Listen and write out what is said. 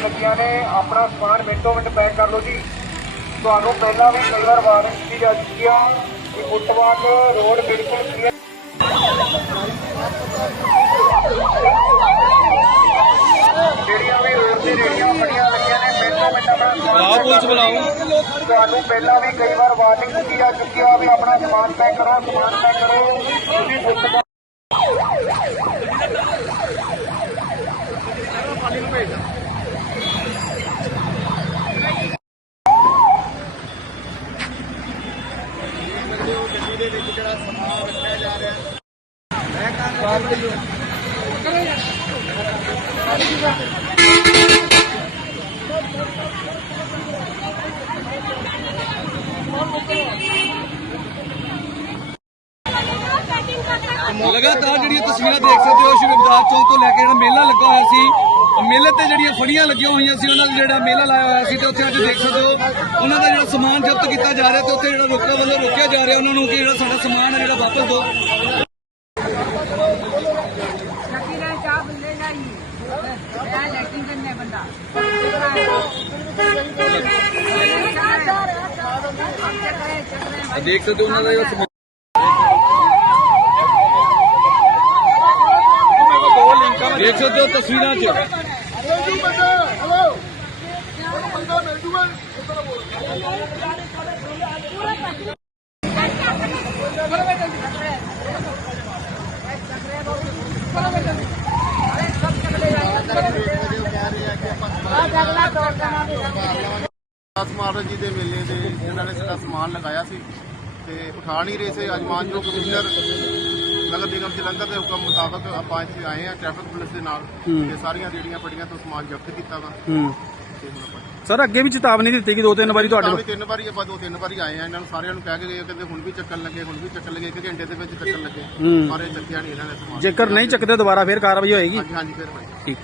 ਲੱਗੀਆਂ ਨੇ। ਆਪਣਾ ਸਮਾਨ ਮਿੰਟੋ ਮਿੰਟ ਪੈਕ ਕਰ ਲਓ ਜੀ। ਤੁਹਾਨੂੰ ਪਹਿਲਾਂ ਵੀ ਕਈ ਵਾਰ ਵਾਰਨਿੰਗ ਦਿੱਤੀ ਜਾ ਚੁੱਕੀ ਆ ਕਿ ਫੁੱਟਵਾਕ ਰੋਡ ਬਿਲਕੁਲ ਕਲੀਅਰ ਜਿਹੜੀਆਂ ਵੀ ਰੋਡ ਤੇ ਰੇੜੀਆਂ ਫੜੀਆਂ ਲੱਗੀਆਂ ਨੇ ਮਿੰਟੋ ਮਿੰਟ ਆਪਣਾ ਬੁਲਾਓ ਪੁਲਿਸ ਬੁਲਾਓ ਤੁਹਾਨੂੰ ਪਹਿਲਾਂ ਵੀ ਕਈ ਵਾਰ ਵਾਰਨਿੰਗ ਦਿੱਤੀ ਜਾ ਚੁੱਕੀ ਆ ਵੀ ਆਪਣਾ ਸਮਾਨ ਪੈਕ ਕਰੋ ਸਮਾਨ ਪੈਕ ਕਰੋ। ਤੁਸੀਂ ਫੁੱਟਵਾਕ ਲਗਾਤਾਰ ਜਿਹੜੀਆਂ ਤਸਵੀਰਾਂ ਦੇਖ ਸਕਦੇ ਹੋ ਸ਼੍ਰੀ ਰਵਿਦਾਸ ਚੌਕ ਤੋਂ ਲੈ ਕੇ ਜਿਹੜਾ ਮੇਲਾ ਲੱਗਾ ਹੋਇਆ ਸੀ ਮੇਲੇ ਤੇ ਜਿਹੜੀਆਂ ਫੜੀਆਂ ਲੱਗੀਆਂ ਹੋਈਆਂ ਸੀ ਉਹਨਾਂ ਦਾ ਜਿਹੜਾ ਮੇਲਾ ਲਾਇਆ ਹੋਇਆ ਸੀ ਤੇ ਉੱਥੇ ਅੱਜ ਦੇਖ ਸਕਦੇ ਹੋ ਉਹਨਾਂ ਦਾ ਜਿਹੜਾ ਸਮਾਨ ਜ਼ਬਤ ਕੀਤਾ ਜਾ ਰਿਹਾ ਤੇ ਉੱਥੇ ਜਿਹੜਾ ਰੋਕਿਆ ਵੱਲੋਂ ਰੋਕਿਆ ਜਾ ਰਿਹਾ ਉਹਨਾਂ ਨੂੰ ਕਿ ਜਿਹੜਾ ਸਾਡਾ ਸਮਾਨ ਹੈ ਜਿਹੜਾ ਵਾਪਸ ਦਿਓ। ਲੱਗੀ ਰਹੇ ਚਾਹ ਬੰਦੇ ਜਾਈ ਮੈਂ ਲੈਟਿੰਗ ਕਰਨੇ ਬੰਦਾ? ਦੇਖ ਸਕਦੇ ਹੋ ਉਹਨਾਂ ਦਾ ਜਿਹੜਾ ਸਮਾਨ ਦੇਖ ਸਕਦੇ ਹੋ ਤਸਵੀਰਾਂ 'ਚ। ਦਾਸ ਮਹਾਰਾਜ ਜੀ ਦੇ ਮੇਲੇ ਦੇ ਇਹਨਾਂ ਨੇ ਸਾਡਾ ਸਮਾਨ ਲਗਾਇਆ ਸੀ, ਤੇ ਉਠਾ ਨਹੀਂ ਰਹੇ ਸੀ। ਅਜਮਾਨ ਜੋ ਕਮਿਸ਼ਨਰ ਨਗਰ ਨਿਗਮ ਜਲੰਧਰ ਦੇ ਹੁਕਮ ਮੁਤਾਬਕ ਆਪਾਂ ਇੱਥੇ ਆਏ ਆ ਟ੍ਰੈਫਿਕ ਪੁਲਿਸ ਦੇ ਨਾਲ ਤੇ ਸਾਰੀਆਂ ਰੇੜੀਆਂ ਫੜੀਆਂ ਤੋਂ ਸਮਾਨ ਜ਼ਬਤ ਕੀਤਾ ਵਾ। ਤੇ ਹੁਣ ਆਪਾਂ ਸਰ ਅੱਗੇ ਵੀ ਚੇਤਾਵਨੀ ਦਿੱਤੀ ਕਿ ਦੋ ਤਿੰਨ ਵਾਰੀ ਤਾਂ ਤੁਹਾਡੇ ਵੀ ਤਿੰਨ ਵਾਰੀ ਆਪਾਂ ਦੋ ਤਿੰਨ ਵਾਰੀ ਆਏ ਆ ਇਹਨਾਂ ਨੂੰ ਸਾਰਿਆਂ ਨੂੰ ਕਹਿ ਕੇ ਗਏ ਕਹਿੰਦੇ ਹੁਣ ਵੀ ਚੱਕਣ ਲੱਗੇ ਹੁਣ ਵੀ ਚੱਕਣ ਲੱਗੇ ਇੱਕ ਘੰਟੇ ਦੇ ਵਿੱਚ ਚੱਕਣ ਲੱਗੇ। ਸਾਰੇ ਚੱਕਿਆ ਨਹੀਂ ਇਹਨਾਂ ਨੇ ਸਮਾਨ। ਜੇਕਰ ਨਹੀਂ ਚੱਕਦੇ ਦੁਬਾਰਾ ਫੇਰ ਕਾਰਵਾਈ ਹੋਏਗੀ। ਹਾਂਜੀ ਹਾਂਜੀ ਫਿਰ ਠੀਕ।